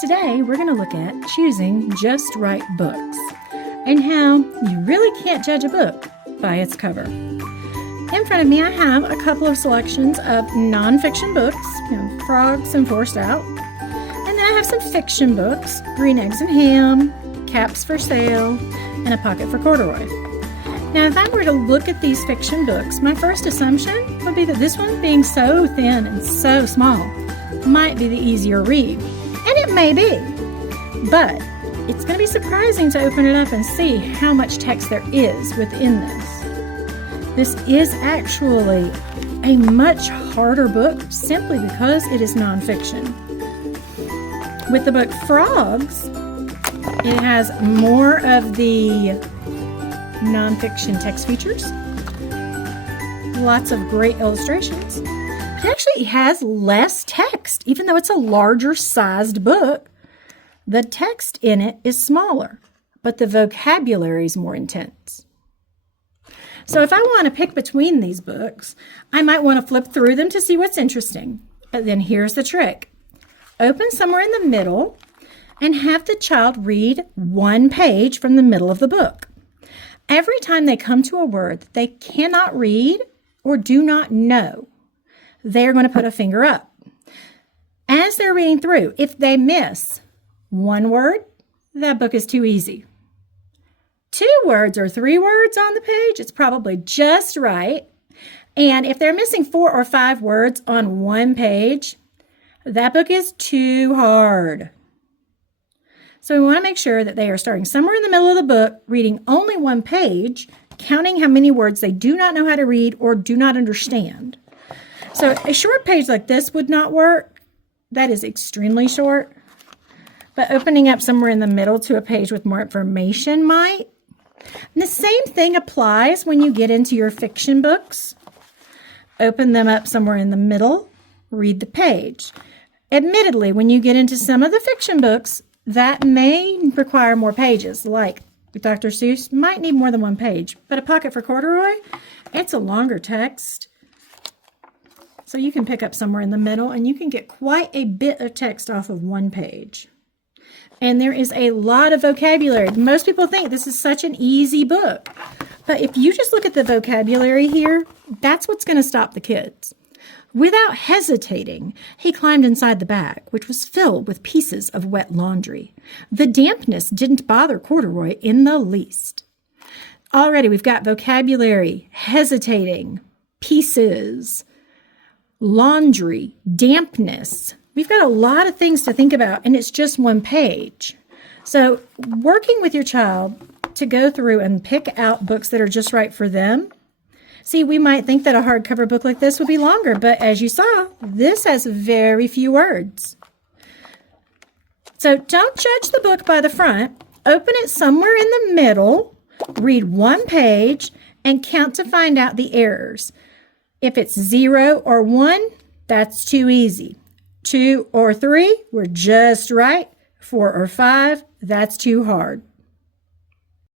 Today, we're going to look at choosing just right books and how you really can't judge a book by its cover. In front of me, I have a couple of selections of nonfiction books, Frogs and Forced Out. And then I have some fiction books, Green Eggs and Ham, Caps for Sale, and A Pocket for Corduroy. Now, if I were to look at these fiction books, my first assumption would be that this one, being so thin and so small, might be the easier read. And it may be, but it's going to be surprising to open it up and see how much text there is within this. This is actually a much harder book simply because it is nonfiction. With the book Frogs, it has more of the nonfiction text features, lots of great illustrations. It actually has less text, even though it's a larger sized book. The text in it is smaller, but the vocabulary is more intense. So if I want to pick between these books, I might want to flip through them to see what's interesting. But then here's the trick. Open somewhere in the middle and have the child read one page from the middle of the book. Every time they come to a word that they cannot read or do not know, they're going to put a finger up. As they're reading through, if they miss one word, that book is too easy. 2 words or 3 words on the page, it's probably just right. And if they're missing 4 or 5 words on one page, that book is too hard. So we want to make sure that they are starting somewhere in the middle of the book, reading only one page, counting how many words they do not know how to read or do not understand. So a short page like this would not work. That is extremely short. But opening up somewhere in the middle to a page with more information might. And the same thing applies when you get into your fiction books. Open them up somewhere in the middle, read the page. Admittedly, when you get into some of the fiction books, that may require more pages, like Dr. Seuss might need more than one page. But A Pocket for Corduroy, it's a longer text. So you can pick up somewhere in the middle and you can get quite a bit of text off of one page. And there is a lot of vocabulary. Most people think this is such an easy book. But if you just look at the vocabulary here, that's what's going to stop the kids. Without hesitating, he climbed inside the bag, which was filled with pieces of wet laundry. The dampness didn't bother Corduroy in the least. Already we've got vocabulary, hesitating, pieces, laundry, dampness. We've got a lot of things to think about, and it's just one page. So working with your child to go through and pick out books that are just right for them. See, we might think that a hardcover book like this would be longer, but as you saw, this has very few words. So don't judge the book by the front. Open it somewhere in the middle, read one page, and count to find out the errors. If it's 0 or 1, that's too easy. 2 or 3, we're just right. 4 or 5, that's too hard.